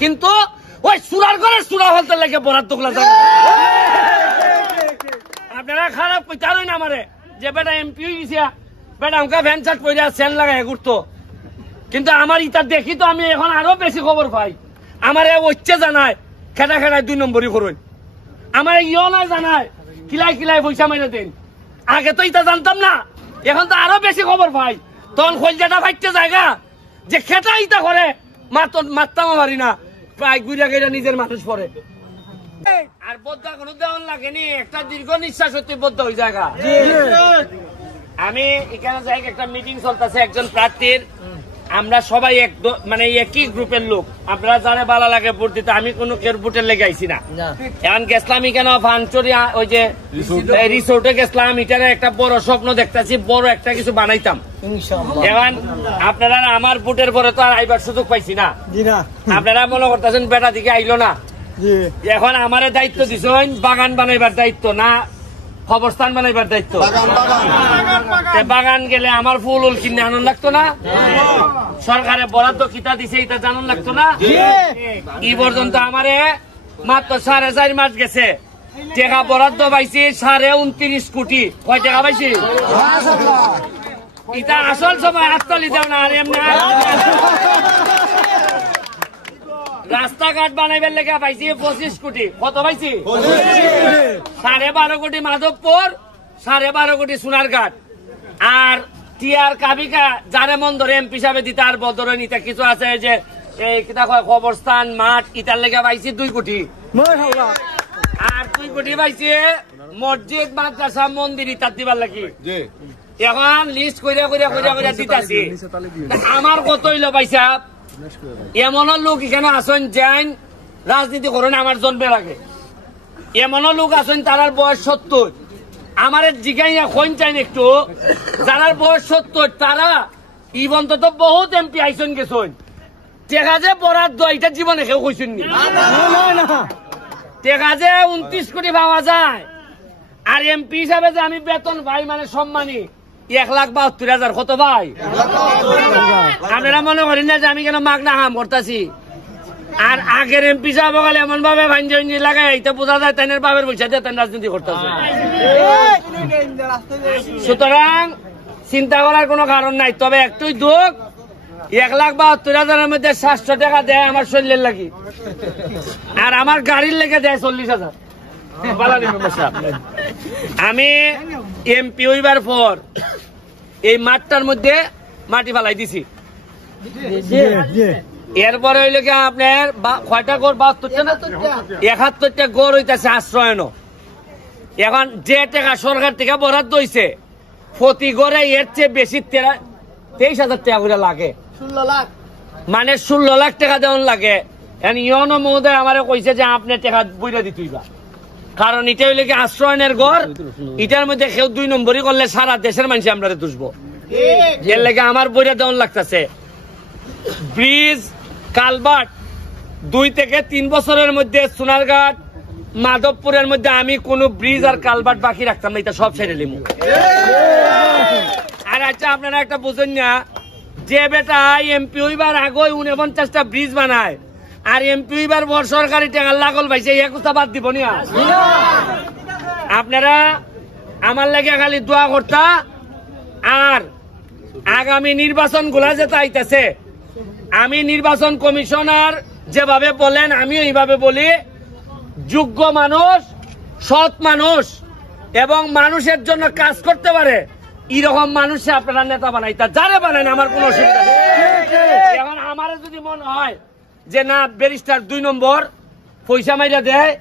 কিন্তু ওই সুরার করে সুরা হলতে লেগে বরাদ্দ গুলা আপনারা খারাপ কইতারই না আমারে যে বেটা এমপি হইছে বেটা আমাকে ভ্যান চার্ট পইরা সেন লাগায় ঘুরতো কিন্তু আমার ইটা দেখি তো আমি এখন আরো বেশি খবর পাই আমারে ওইচ্ছে জানায় খেটা খেটায় 2 নম্বরই করুন আমার ইও না জানায় কিলাই কিলাই পয়সা মাইরে দেন আগে তো ইটা জানতাম না এখন তো আরো বেশি খবর পাই তখন খোলজাটা ফাইতে জায়গা যে খেটা ইটা করে মারতাম পারি না প্রায় গুড়া গেড়া নিজের মানুষ পরে আর বদ্ধা কোনো দেওয়ান লাগেনি একটা দীর্ঘ নিঃশ্বাস হতে বদ্ধ হয়ে জায়গা আমি এখানে যাই একটা মিটিং চলতেছে একজন প্রার্থীর আমরা সবাই মানে একই গ্রুপের লোক আপনারা যারা ভালো লাগে ভোট দিতে আমি কোনো কেউ ভোটের লেগে আইছি না এখন গেছিলাম এখানে ফানচরিয়া ওই যে রিসোর্টে গেছিলাম এটার একটা বড় স্বপ্ন দেখতেছি বড় একটা কিছু বানাইতাম এখন আপনারা আমার ভোটের পরে তো আর আইবার সুযোগ পাইছি না আপনারা মনে করতেছেন বেটা দিকে আইলো না এখন আমারে দায়িত্ব দিছেন বাগান বানাইবার দায়িত্ব না খবরস্থান বানাইবার দায়িত্ব বাগান গেলে আমার ফুল উল কিনে আনন্দ লাগতো না সরকারে বরাদ্দ কিতা দিছে এটা জানান লাগতো না এই পর্যন্ত আমারে মাত্র 4.5 মাস গেছে টাকা বরাদ্দ পাইছি 29.5 কোটি কয় টাকা পাইছি এটা আসল সময় হাততালি দেও না আর এমনি রাস্তাঘাট বানাইবার লেগে পাইছি 25 কোটি কত পাইছি 12.5 কোটি মাধবপুর 12.5 কোটি সোনারঘাট আর টিআর কাবিকা যারে মন ধরে এমপি হিসাবে দিতে আর বদরে নিতে কিছু আছে যে এই কিতা কয় কবরস্থান মাঠ ইটার লেগে পাইছি 2 কোটি আর 2 কোটি পাইছি মসজিদ মাদ্রাসা মন্দির ইটার দিবার লাগি এখন লিস্ট কইরা কইরা কইরা কইরা দিতাছি আমার কত হইলো পয়সা এমন লোক এখানে আসেন যান রাজনীতি করেন আমার জন্মের আগে এমন লোক আসেন তার বয়স 70 আমার জিগাইয়া কোন চাইন একটু যার বয়স 70 তারা ইবন্ত তো বহুত এমপি আইসন গেছেন টেকা যে বরাদ্দ এটা জীবনে কেউ কইছেন নি টেকা যে 29 কোটি পাওয়া যায় আর এমপি হিসাবে যে আমি বেতন ভাই মানে সম্মানী 1,72,000 কত ভাই আপনারা মনে করেন না যে আমি কেন মাগনা হাম করতেছি আর আগের এমপি সাহেব গেলে এমন ভাবে ভাঞ্জি লাগাই এটা বোঝা যায় তাইনের বাবের পয়সা দিয়ে তাই রাজনীতি করতেছে সুতরাং চিন্তা করার কোনো কারণ নাই তবে একটুই দুঃখ 1,72,000 মধ্যে 700 টাকা দেয় আমার শরীরের লাগি আর আমার গাড়ির লেগে দেয় 40,000 আমি এমপি হইবার পর এই মাঠটার মধ্যে মাটি ফালাই দিছি এরপরে হইল কি আপনার কয়টা গড় 71টা গড় হইতেছে আশ্রয়ন এখন যে টাকা সরকার থেকে বরাদ্দ হইছে প্রতি গড়ে এর চেয়ে বেশি 23,000 টাকা করে লাগে মানে 16 লাখ টাকা দেওয়ান লাগে ইয়নো মহোদয় আমার কইছে যে আপনি টাকা বইরা দিতেইবা কারণ এটা হইলে কি আশ্রয়নের ঘর এটার মধ্যে কেউ 2 নম্বরই করলে সারা দেশের মানুষ আমরা দুষবো এর লেগে আমার বইটা দেওয়ান লাগতেছে ব্রিজ কালভার্ট 2 থেকে 3 বছরের মধ্যে সোনারঘাট মাধবপুরের মধ্যে আমি কোন ব্রিজ আর কালভার্ট বাকি রাখতাম না এটা সব ছেড়ে লিমু আর আচ্ছা আপনারা একটা বুঝেন না যে বেটা এমপি হইবার আগে 49টা ব্রিজ বানায় আর এমপি হইবার বড় সরকারি টাকা লাগল পাইছে এই কথা বাদ দিব না আপনারা আমার লাগে খালি দোয়া করতা আর আগামী নির্বাচন গুলা যেটা আইতেছে আমি নির্বাচন কমিশনার যেভাবে বলেন আমি এইভাবে বলি যোগ্য মানুষ সৎ মানুষ এবং মানুষের জন্য কাজ করতে পারে এরকম মানুষে আপনারা নেতা বানাইতা যারে বানান আমার কোন অসুবিধা নেই এখন আমার যদি মনে হয় যে না ব্যারিস্টার 2 নম্বর পয়সা মাইরা দেয়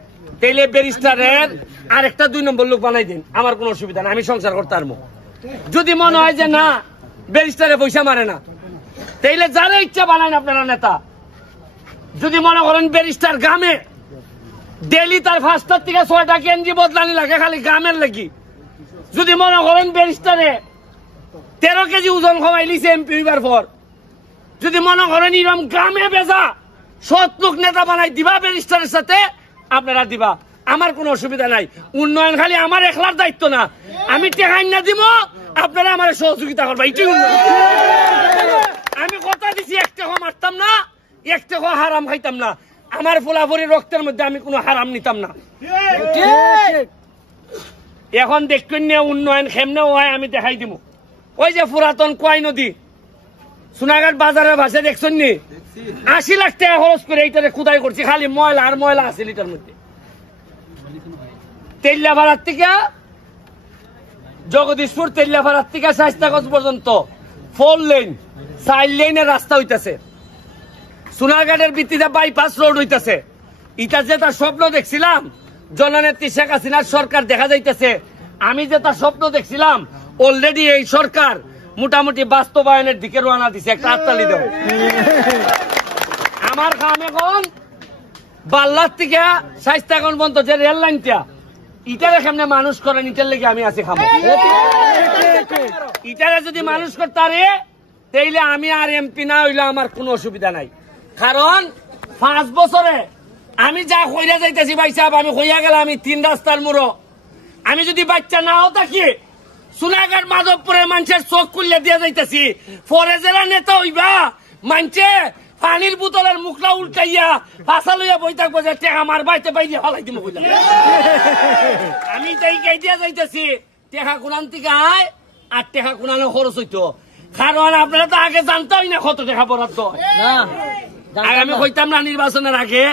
তাইলে ব্যারিস্টারের আরেকটা 2 নম্বর লোক বানাই দিন আমার কোন অসুবিধা নেই আমি সংসার করতে পারবো যদি মনে হয় যে না ব্যারিস্টারে পয়সা মারে না তাইলে যারা ইচ্ছা বানান আপনারা নেতা যদি মনে করেন ব্যারিস্টার গ্রামে ডেলি তার 5টা থেকে 6টা কেন্দ্রি বদলানি লাগে খালি গ্রামের লাগি যদি মনে করেন ব্যারিস্টারে 13 কেজি ওজন কমাই লিছে এমপি হইবার পর যদি মনে করেন এরকম গ্রামে বেজা সৎ লোক নেতা বানাই দিবা ব্যারিস্টারের সাথে আপনারা দিবা আমার কোনো অসুবিধা নাই উন্নয়ন খালি আমার একলার দায়িত্ব না আমি টাকা না দিব আপনারা আমার সহযোগিতা করবা এটাই উন্নয়ন আমি কথা দিছি 1 টাকা মারতাম না এক টাকা হারাম খাইতাম না, আমার ফুলাফুরি রক্তের মধ্যে আমি কোনো হারাম নিতাম না। এখন দেখবেন না উন্নয়ন কেমনে হয় আমি দেখাই দিব। ওই যে পুরাতন কোয়াই নদী সোনাঘাট বাজারের ভাষা দেখছেন নি, 80 লাখ টাকা খরচ করে এইটারে খুদাই করছি, খালি ময়লা আর ময়লা আছে লিটার মধ্যে। তেলিয়াপাড়ার থেকে জগদীশপুর, তেলিয়াপাড়ার থেকে শাইস্তাগঞ্জ পর্যন্ত 4 লেন 4 লেনের রাস্তা হইতেছে, সোনারঘাটের ভিত্তিতে বাইপাস রোড হইতেছে। এটা যে তার স্বপ্ন দেখছিলাম জননেত্রী শেখ হাসিনার সরকার দেখা যাইতেছে, আমি যে তার স্বপ্ন দেখছিলাম অলরেডি এই সরকার মোটামুটি বাস্তবায়নের দিকে রওনা দিছে। একটা হাততালি দাও। আমার কাম এখন বাল্লার থেকে শাইস্তাগঞ্জ পর্যন্ত যে রেল লাইনটা ইটারে কেমনে মানুষ করেন, ইটার লেগে আমি আছি খাবো। ইটারে যদি মানুষ করতারে তাইলে আমি আর এমপি না হইলে আমার কোনো অসুবিধা নাই। কারণ 5 বছরে আমি যা কইরা যাইতেছি ভাই সাহেব, আমি কইয়া গেলাম আমি 3 রাস্তার মুড়ো। আমি যদি বাচ্চা নাও থাকি সোনাঘাট মাধবপুরের মানুষের চোখ খুললে দিয়ে যাইতেছি, পরে যারা নেতা হইবা মানছে পানির বোতলের মুখটা উল্টাইয়া ফাঁসা লইয়া বই থাকবো যে টেকা আমার বাড়িতে বাইরে ফেলাই দিব। আমি তাই কে দিয়া যাইতেছি টেকা কোনান থেকে আয় আর টেকা কোনানো খরচ হইতো। কারণ আপনারা তো আগে জানতেই না কত টাকা বরাদ্দ হয়। আমি কইতাম না নির্বাচনের আগে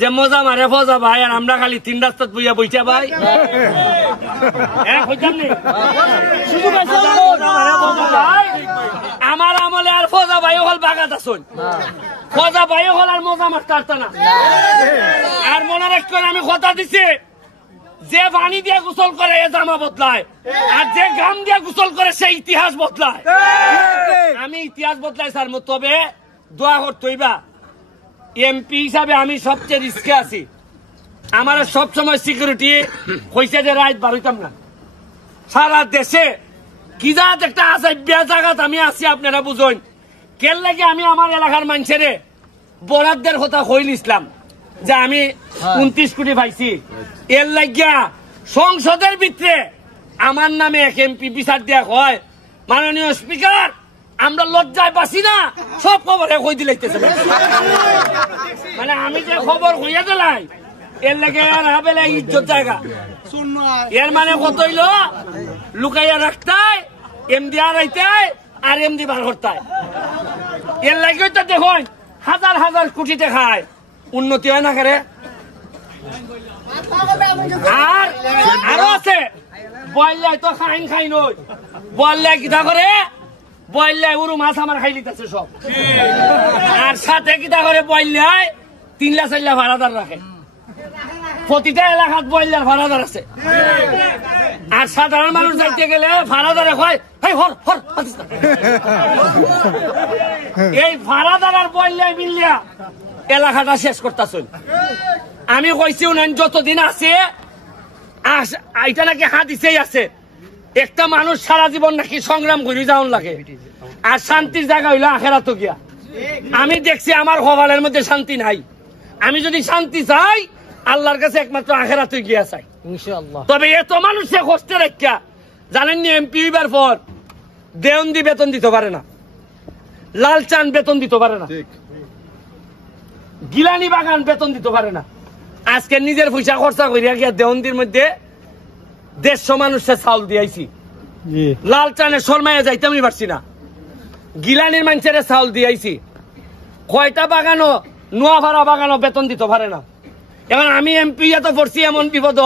যে মজা মারে ফজা ভাই আর আমরা খালি 3 রাস্তাত বইয়া বইটা ভাই, কইতাম নি আমার আমলে আর ফজা ভাই হল বাগাত আসুন, ফজা ভাই হল আর মজা মারতে না। আর মনে রাখবেন আমি কথা দিছি, যে পানি দিয়ে গোসল করে এ জামা বদলায়, আর যে ঘাম দিয়ে গোসল করে সে ইতিহাস বদলায়। আমি ইতিহাস বদলাই স্যার, তবে দোয়া করতেইবা এমপি হিসাবে আমি সবচেয়ে রিস্কে আছি। আমার সবসময় সিকিউরিটি কইছে যে রাইট বার হইতাম না। সারা দেশে কি জাত একটা আছে জায়গাত আমি আছি আপনারা বুঝুন। কেন লাগে আমি আমার এলাকার মানুষের বরাদ্দের কথা কইল ইসলাম যে আমি 29 কোটি পাইছি, এর লাগিয়া সংসদের ভিতরে আমার নামে এক এমপি বিচার দেয়া হয়, মাননীয় স্পিকার আমরা লজ্জায় বাসি না, সব খবর কই দিলাইতেছে। মানে আমি যে খবর হইয়া দিলাই এর লাগে বেলা ইজ্জত জায়গা। এর মানে কত হইল লুকাইয়া রাখতায়, এমডি আর আইতায় আর এমডি বার করতায়। এর লাগে তো দেখুন হাজার হাজার কোটি টাকায় উন্নতি হয় না করে। আর আরো আছে বললে তো খাইন খাই নই, বললে কিতা করে বললে উরু মাছ আমার খাই লিতেছে সব। আর সাথে কিতা করে বললে 3-4 লাখ ভাড়াদার রাখে, প্রতিটা এলাকাত বললে ভাড়াদার আছে। আর সাধারণ মানুষ যাইতে গেলে ভাড়াদারে কয় এই ভাড়াদার আর বললে মিললিয়া এলাকাটা শেষ করতেছেন। আমি কইছি উনান যতদিন আছে এটা নাকি হাদিসেই আছে, একটা মানুষ সারা জীবন নাকি সংগ্রাম করে যাওয়ার লাগে, আর শান্তির জায়গা হইলো আখেরাতে গিয়া। আমি দেখছি আমার কপালের মধ্যে শান্তি নাই। আমি যদি শান্তি চাই আল্লাহর কাছে একমাত্র আখেরাতে গিয়া চাই ইনশাআল্লাহ। তবে এত মানুষে কষ্টে রাখা জানেন নি, এমপি হইবার পর দেওয়ন্দি বেতন দিতে পারে না, লালচান বেতন দিতে পারে না, গিলানি বাগান বেতন দিতে পারে না। আজকে নিজের পয়সা খরচা করিয়া গিয়া দেওয়ন্দির মধ্যে 150 মানুষের চাউল দিয়েছি, লালচানে শর্মায় যাইতামই পারছি না, গিলানির মানুষের চাউল দিয়েছি। কয়টা বাগানও নোয়াভাড়া বাগানও বেতন দিতে পারে না। এখন আমি এমপি এত পড়ছি এমন বিপদ,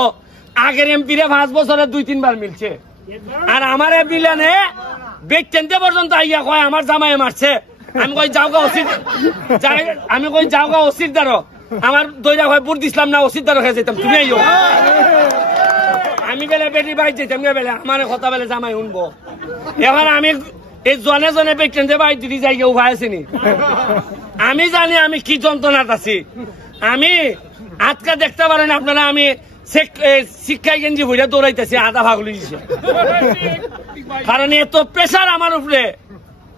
আগের এমপি রে 5 বছরে 2-3 বার মিলছে। আর আমার মিলানে বেচতে পর্যন্ত আইয়া কয় আমার জামাই মারছে। আমি কই যাওগা ওসির, আমি কই যাওগা ওসির দ্বারো, আমার দইরা হয় বুট দিছিলাম না, ওসির দ্বারো খেয়ে যেতাম, তুমি আইও। আমি বেলে বেটি বাইর যেতাম বেলে আমার কথা বেলে জামাই শুনবো। এবার আমি এই জনে জনে বেচতে বাইর দিদি যাই কেউ ভাই আসেনি। আমি জানি আমি কি যন্ত্রণাত আছি। আমি আজকে দেখতে পারেন আপনারা, আমি শিক্ষায় গেঞ্জি ভুইরা দৌড়াইতেছি, আধা ভাগ লইছে। কারণ এত প্রেশার আমার উপরে।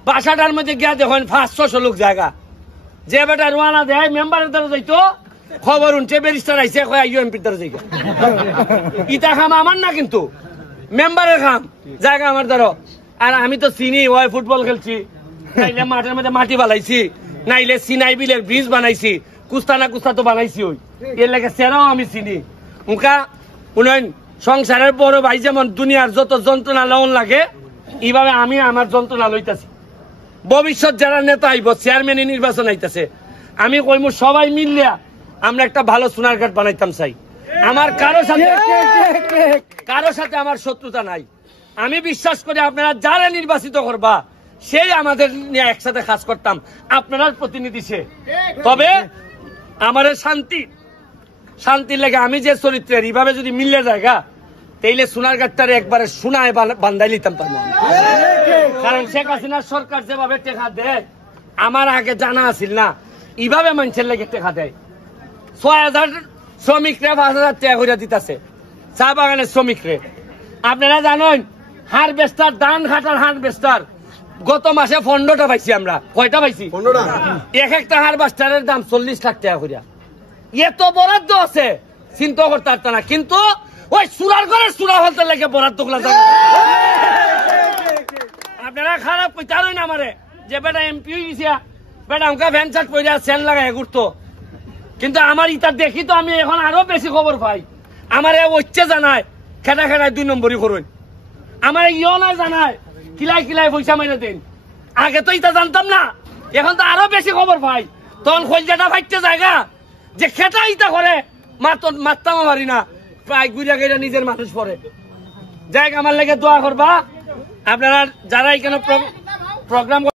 বাসাটার মধ্যে গিয়া দেখেন 500-600 লোক জায়গা, যে বেটা রোয়ানা দেয় মেম্বারের দ্বারা যাইতো, খবর উঠছে ব্যারিস্টার আইসে কয় আইও এমপির দ্বারা যাইগা। ইটা খাম আমার না, কিন্তু মেম্বারের খাম জায়গা আমার দ্বারা। আর আমি তো চিনি ওই ফুটবল খেলছি, মাঠের মধ্যে মাটি বালাইছি, নাইলে সিনাই বিলের ব্রিজ বানাইছি, কুস্তা না কুস্তা তো বানাইছি। ওই এর লেগে সেরাও আমি চিনি। মুখা উন্নয়ন সংসারের বড় ভাই যেমন দুনিয়ার যত যন্ত্রণা লওন লাগে, এইভাবে আমি আমার যন্ত্রণা লইতাছি। ভবিষ্যৎ যারা নেতা আইব, চেয়ারম্যান নির্বাচন আইতাছে, আমি কইমু সবাই মিললে আমরা একটা ভালো সোনারঘাট বানাইতাম চাই। আমার কারো সাথে আমার শত্রুতা নাই। আমি বিশ্বাস করি আপনারা যারা নির্বাচিত করবা সেই আমাদের নিয়ে একসাথে কাজ করতাম, আপনার প্রতিনিধি সে। তবে আমার শান্তির লেগে আমি যে চরিত্রের এইভাবে যদি মিললে জায়গা, তাইলে সোনারঘাটটারে একবারে সোনায় বান্ধাই লিতাম তার। কারণ শেখ হাসিনার সরকার যেভাবে টেকা দেয় আমার আগে জানা আছিল না, এইভাবে মানুষের লেগে টেকা দেয়। ৬,০০০ শ্রমিকরা ৫,০০০ টাকা করে দিতেছে চা বাগানের শ্রমিকরে। আপনারা জানেন হারভেস্টার, ধান কাটার হারভেস্টার গত মাসে ১৫টা পাইছি আমরা। কয়টা পাইছি? ১৫টা। এক একটা হারভেস্টারের দাম ৪০ লাখ টাকা করে। এত বরাদ্দ আছে চিন্তা করতে পারত না, কিন্তু ওই চুরার ঘরের চূড়া হলতে লেগে বরাদ্দ গুলা যাবে। আপনারা খারাপ কইতে না আমারে যে বেটা এমপি হয়ে গেছে, বেটা আমাকে ভ্যান চার্ট পরে সেন লাগাই ঘুরতো। কিন্তু আমার ইটা দেখি তো আমি এখন আরো বেশি খবর পাই। আমার হচ্ছে জানায় খেটা খেটায় ২ নম্বরই করুন, আমার ইও নাই জানায় কিলাই কিলাই পয়সা মাইনে দিন। আগে তো ইটা জানতাম না, এখন তো আরো বেশি খবর পাই। তখন খোঁজাটা ফাইতে জায়গা যে খেটা ইটা করে মারতাম পারি না, প্রায় গুড়িয়া গেড়া নিজের মানুষ পরে। যাই আমার লেগে দোয়া করবা আপনারা যারা এখানে প্রোগ্রাম